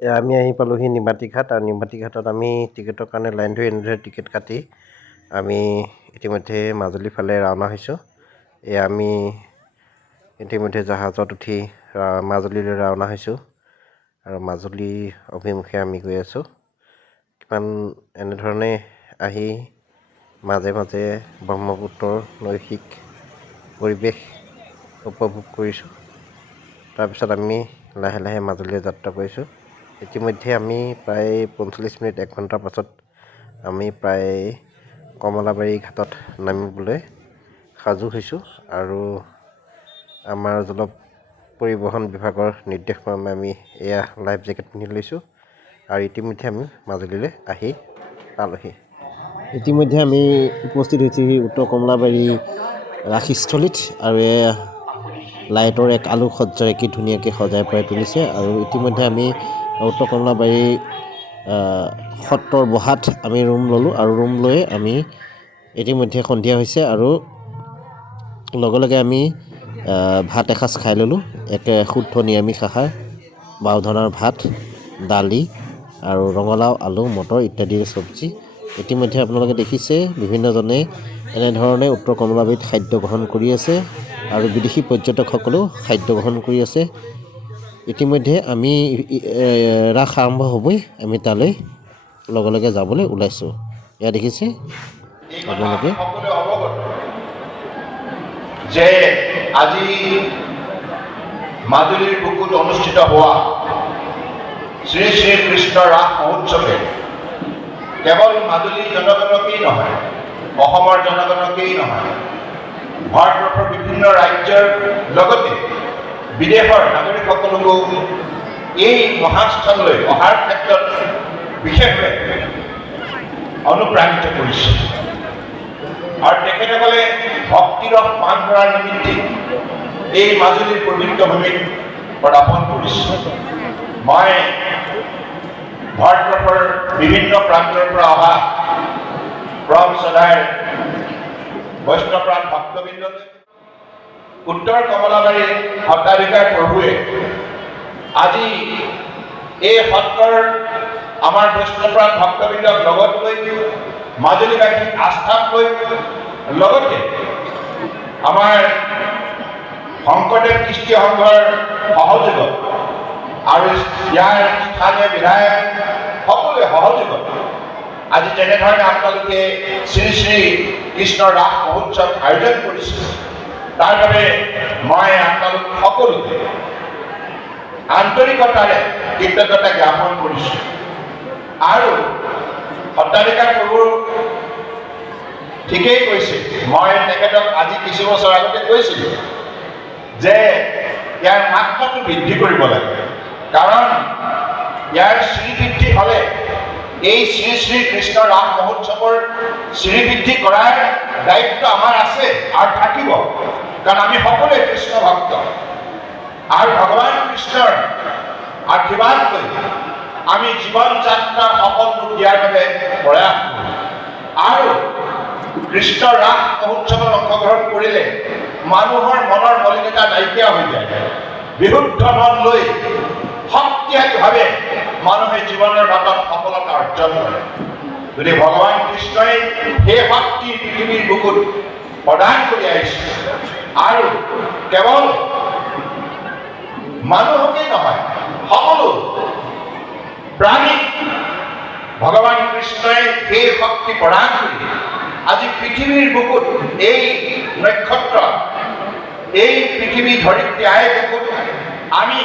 আমি আহি পালোহি নিমাতী ঘাট আৰু নিমাতী ঘাটত আমি টিকেটৰ কাৰণে লাইন ধৰি এনেদৰে টিকেট কাটি আমি ইতিমধ্যে মাজুলীৰ ফালে ৰাওনা হৈছোঁ। আমি ইতিমধ্যে জাহাজত উঠি মাজুলীলৈ ৰাওনা হৈছোঁ আৰু মাজুলী অভিমুখে আমি গৈ আছোঁ। কিমান এনেধৰণে আহি মাজে মাজে ব্ৰহ্মপুত্ৰৰ নৈশিক পৰিৱেশ উপভোগ কৰিছোঁ। তাৰপিছত আমি লাহে লাহে মাজুলীলৈ যাত্ৰা কৰিছোঁ। ইতিমধ্যে আমি প্ৰায় 45 মিনিট 1 ঘণ্টাৰ পাছত আমি প্ৰায় কমলাবাৰী ঘাটত নামিবলৈ সাজু হৈছোঁ আৰু আমাৰ জল পৰিবহণ বিভাগৰ নিৰ্দেশ মৰ্মে আমি এয়া লাইফ জেকেট পিন্ধি লৈছোঁ আৰু ইতিমধ্যে আমি মাজুলীলৈ আহি পালোহি। ইতিমধ্যে আমি উপস্থিত হৈছোঁহি উত্তৰ কমলাবাৰী ৰাসস্থলীত আৰু এয়া লাইটৰ এক আলোকসজ্জাৰে কি ধুনীয়াকৈ সজাই পৰাই তুলিছে। আৰু ইতিমধ্যে আমি উত্তৰ কমলাবাৰী সত্ৰৰ বহাত আমি ৰুম ল'লোঁ আৰু ৰুম লৈ আমি ইতিমধ্যে সন্ধিয়া হৈছে আৰু লগে লগে আমি ভাত এসাঁজ খাই ল'লোঁ। একে শুদ্ধ নিৰামিষ আহাৰ, 12 ধৰণৰ ভাত, দালি আৰু ৰঙালাও, আলু, মটৰ ইত্যাদিৰ চব্জি। ইতিমধ্যে আপোনালোকে দেখিছে বিভিন্নজনে এনেধৰণে উত্তৰ কমলাবাৰীত খাদ্য গ্ৰহণ কৰি আছে আৰু বিদেশী পৰ্যটকসকলেও খাদ্য গ্ৰহণ কৰি আছে। ইতিমধ্যে আমি ৰাস আৰম্ভ হ'বই, আমি তালৈ লগে লগে যাবলৈ ওলাইছোঁ। এয়া দেখিছে আপোনালোকে যে আজি মাজুলীৰ বুকুত অনুষ্ঠিত হোৱা শ্ৰী শ্ৰী কৃষ্ণ ৰাস মহোৎসৱে কেৱল মাজুলীৰ জনগণকেই নহয়, অসমৰ জনগণকেই নহয়, ভাৰতবৰ্ষৰ বিভিন্ন ৰাজ্যৰ লগতে বিদেশৰ নাগৰিকসকলকো এই মহাস্থানলৈ অহাৰ ক্ষেত্ৰত বিশেষভাৱে অনুপ্ৰাণিত কৰিছে আৰু তেখেতসকলে ভক্তিৰস পান কৰাৰ নিমিত্তে এই মাজুলীৰ পবিত্ৰ ভূমিত পদাৰ্পণ কৰিছে। মই ভাৰতবৰ্ষৰ বিভিন্ন প্ৰান্তৰ পৰা অহা পৰম শ্ৰদ্ধাৰ বৈষ্ণৱপ্ৰাণ ভক্তবৃন্দলৈ উত্তৰ কমলাবাৰী সত্ৰাধিকাৰ প্ৰভুৱে আজি এই সত্ৰৰ আমাৰ বৈষ্ণৱপ্ৰাণ ভক্তবৃন্দক লগত লৈ মাজুলীবাসীক আস্থাত লৈ লগতে আমাৰ শংকৰদেৱ কৃষ্টি সংঘৰ সহযোগত আৰু ইয়াৰ স্থানীয় বিধায়ক সকলোৱে সহযোগত আজি যেনেধৰণে আপোনালোকে শ্ৰী শ্ৰী কৃষ্ণ ৰাস মহোৎসৱ আয়োজন কৰিছে, তাৰ বাবে মই আপোনালোক সকলোকে আন্তৰিকতাৰে কৃতজ্ঞতা জ্ঞাপন কৰিছোঁ। আৰু সত্ৰাধিকাৰ প্ৰভুৰ ঠিকেই কৈছে, মই তেখেতক আজি কিছু বছৰ আগতে কৈছিলোঁ যে ইয়াৰ মাত্ৰাটো বৃদ্ধি কৰিব লাগে, কাৰণ ইয়াৰ শ্ৰীবৃদ্ধি হ'লে এই শ্ৰী শ্ৰী কৃষ্ণ ৰাস মহোৎসৱৰ শ্ৰীবৃদ্ধি কৰাৰ দায়িত্ব আমাৰ আছে আৰু থাকিব, কাৰণ আমি সকলোৱে কৃষ্ণ ভক্ত আৰু ভগৱান কৃষ্ণৰ আশীৰ্বাদ লৈ আমি জীৱন যাত্ৰা সফল ৰূপ দিয়াৰ বাবে প্ৰয়াস কৰোঁ। আৰু কৃষ্ণ ৰাস মহোৎসৱত অংশগ্ৰহণ কৰিলে মানুহৰ মনৰ মলিনতা নাইকিয়া হৈ যায়, বিশুদ্ধ মন লৈ শক্তিশালীভাৱে মানুহে জীৱনৰ বাটত সফলতা অৰ্জন কৰে। যদি ভগৱান কৃষ্ণই সেই শক্তি পৃথিৱীৰ বুকুত প্ৰদান কৰি আহিছে আৰু কেৱল মানুহকেই নহয়, সকলো প্ৰাণীক ভগৱান কৃষ্ণই সেই শক্তি প্ৰদান কৰি আজি পৃথিৱীৰ বুকুত এই নক্ষত্ৰ, এই পৃথিৱী ধৰিত্ৰী আই বুকুত আমি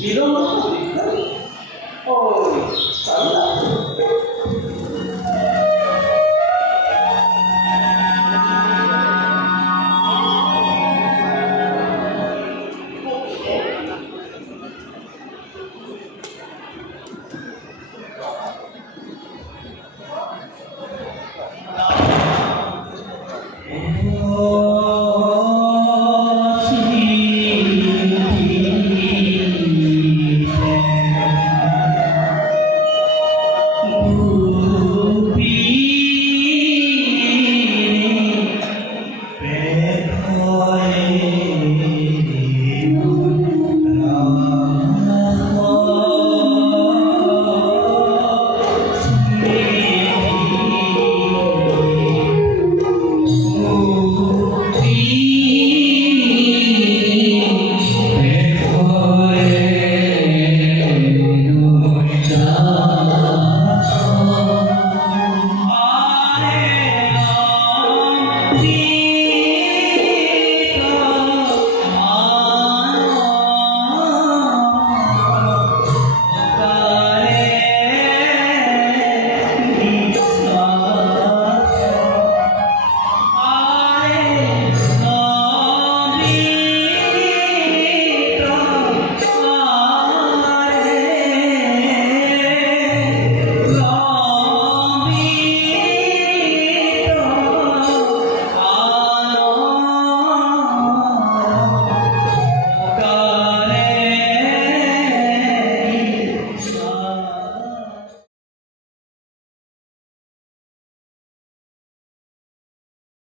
Bilang aku, oh, salah.